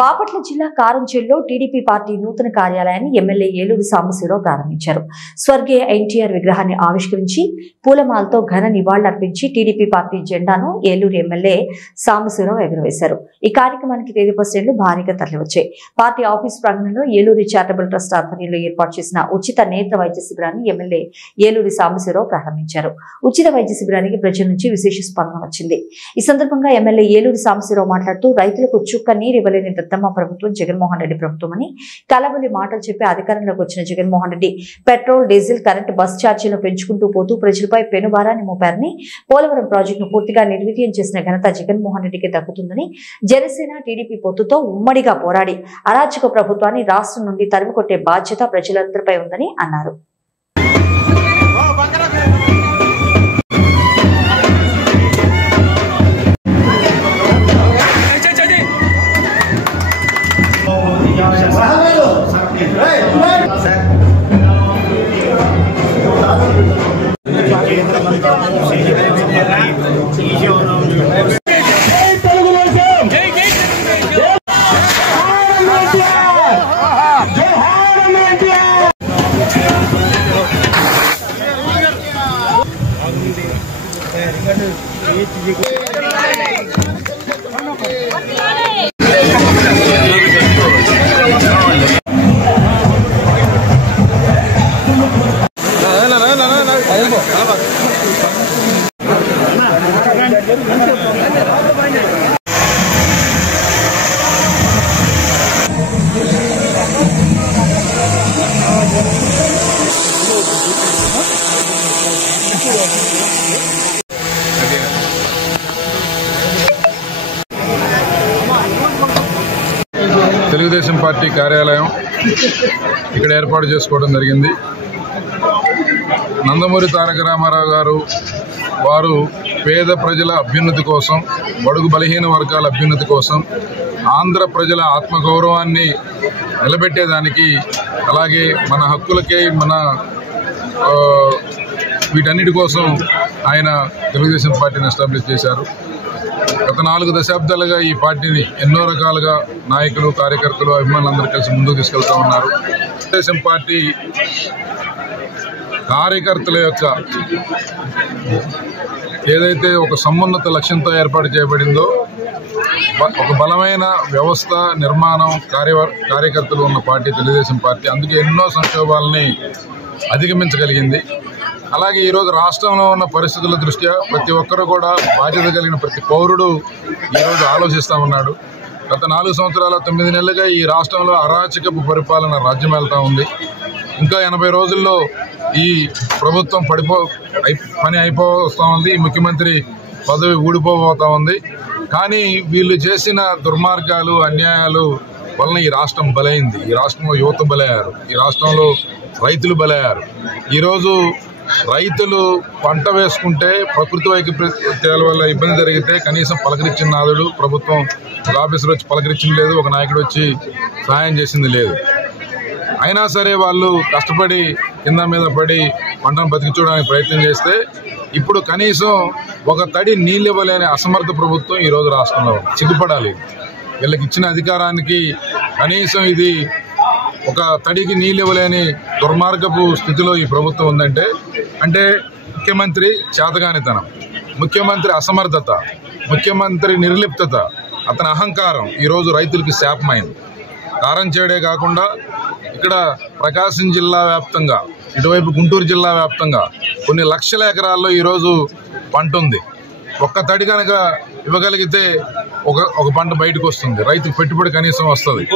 బాపట్ల జిల్లా కారంచేడులో TDP party నూతన కార్యాలయాన్ని ఎమ్మెల్యే ఏలూరు సాంబశివరావు ప్రారంభించారు. స్వర్గీయ ఎన్టీఆర్ విగ్రహాన్ని ఆవిష్కరించి పూలమాలతో ఘన నివాళులర్పించి టీడీపీ పార్టీ జెండాను ఏలూరు ఎమ్మెల్యే సాంబశివరావు ఎగురవేశారు. ఈ కార్యక్రమానికి టీడీపీ శ్రేణులు భారీగా తరలివచ్చాయి. పార్టీ ఆఫీస్ ప్రాంగణంలో ఏలూరు చారిటబుల్ ట్రస్ట్ ఆధ్వర్యంలో ఏర్పాటు చేసిన ఉచిత నేత్ర వైద్య శిబిరాన్ని ఎమ్మెల్యే ఏలూరు సాంబశివరావు ప్రారంభించారు. ఉచిత వైద్య శిబిరానికి ప్రజల నుంచి విశేష స్పందన వచ్చింది. ఈ సందర్భంగా ఎమ్మెల్యే ఏలూరు సాంబశివరావు మాట్లాడుతూ రైతులకు చుక్క నీరు ఇవ్వలేని దత్తమ్మ ప్రభుత్వం జగన్మోహన్ రెడ్డి ప్రభుత్వం అని కలబలి మాటలు చెప్పి అధికారంలోకి వచ్చిన Jaganmohan Reddy petrol, diesel, current, bus ఛార్జీలను పెంచుకుంటూ పోతూ ప్రజలపై పెనుభారాన్ని మోపారని, పోలవరం ప్రాజెక్టును పూర్తిగా నిర్వీర్యం చేసిన ఘనత జగన్మోహన్ రెడ్డికి దక్కుతుందని, జనసేన టీడీపీ పొత్తుతో ఉమ్మడిగా పోరాడి అరాచక ప్రభుత్వాన్ని రాష్ట్రం నుండి తరిమికొట్టే బాధ్యత ప్రజలందరిపై ఉందని అన్నారు. తెలుగుదేశం పార్టీ కార్యాలయం ఇక్కడ ఏర్పాటు చేసుకోవడం జరిగింది. నందమూరి తారక రామారావు గారు వారు పేద ప్రజల అభ్యున్నతి కోసం, బడుగు బలహీన వర్గాల అభ్యున్నతి కోసం, ఆంధ్ర ప్రజల ఆత్మగౌరవాన్ని నిలబెట్టేదానికి, అలాగే మన హక్కులకే, మన వీటన్నిటి కోసం ఆయన తెలుగుదేశం పార్టీని ఎస్టాబ్లిష్ చేశారు. గత 4 దశాబ్దాలుగా ఈ పార్టీని ఎన్నో రకాలుగా నాయకులు, కార్యకర్తలు, అభిమానులందరూ కలిసి ముందుకు తీసుకెళ్తా ఉన్నారు. తెలుగుదేశం పార్టీ కార్యకర్తల యొక్క ఏదైతే ఒక సమున్నత లక్ష్యంతో ఏర్పాటు చేయబడిందో, ఒక బలమైన వ్యవస్థ, నిర్మాణం, కార్యకర్తలు ఉన్న పార్టీ తెలుగుదేశం పార్టీ. అందుకే ఎన్నో సంక్షోభాలని అధిగమించగలిగింది. అలాగే ఈరోజు రాష్ట్రంలో ఉన్న పరిస్థితుల దృష్ట్యా ప్రతి ఒక్కరూ కూడా బాధ్యత కలిగిన ప్రతి పౌరుడు ఈరోజు ఆలోచిస్తూ ఉన్నాడు. గత 4 సంవత్సరాల 9 నెలలుగా ఈ రాష్ట్రంలో అరాచకపు పరిపాలన రాజ్యం వెళ్తూ ఉంది. ఇంకా 80 రోజుల్లో ఈ ప్రభుత్వం పని అయిపోతూ ఉంది. ముఖ్యమంత్రి పదవి ఊడిపోబోతూ ఉంది. కానీ వీళ్ళు చేసిన దుర్మార్గాలు, అన్యాయాలు వలన ఈ రాష్ట్రం బలైంది. ఈ రాష్ట్రంలో యువత బలయ్యారు. ఈ రాష్ట్రంలో రైతులు బలయ్యారు. ఈరోజు రైతులు పంట వేసుకుంటే ప్రకృతి వైపరీత్యాల వల్ల ఇబ్బంది జరిగితే కనీసం పలకరించిన నాదుడు ప్రభుత్వం, ఒక ఆఫీసర్ వచ్చి పలకరించింది లేదు, ఒక నాయకుడు వచ్చి సహాయం చేసింది లేదు. అయినా సరే వాళ్ళు కష్టపడి కింద మీద పడి పంటను బతికించడానికి ప్రయత్నం చేస్తే ఇప్పుడు కనీసం ఒక తడి నీళ్ళు ఇవ్వలేని అసమర్థ ప్రభుత్వం ఈరోజు రాష్ట్రంలో సిగ్గుపడాలి. వీళ్ళకి ఇచ్చిన అధికారానికి కనీసం ఇది ఒక తడికి నీళ్ళు ఇవ్వలేని దుర్మార్గపు స్థితిలో ఈ ప్రభుత్వం ఉందంటే, అంటే ముఖ్యమంత్రి చేతగానితనం, ముఖ్యమంత్రి అసమర్థత, ముఖ్యమంత్రి నిర్లిప్తత, అతని అహంకారం ఈరోజు రైతులకి శాపమైంది. కారంచేడే కాకుండా ఇక్కడ ప్రకాశం జిల్లా వ్యాప్తంగా, ఇటువైపు గుంటూరు జిల్లా వ్యాప్తంగా కొన్ని లక్షల ఎకరాల్లో ఈరోజు పంట ఉంది. ఒక్క తడి కనుక ఇవ్వగలిగితే ఒక పంట బయటకు వస్తుంది, రైతు పెట్టుబడి కనీసం వస్తుంది.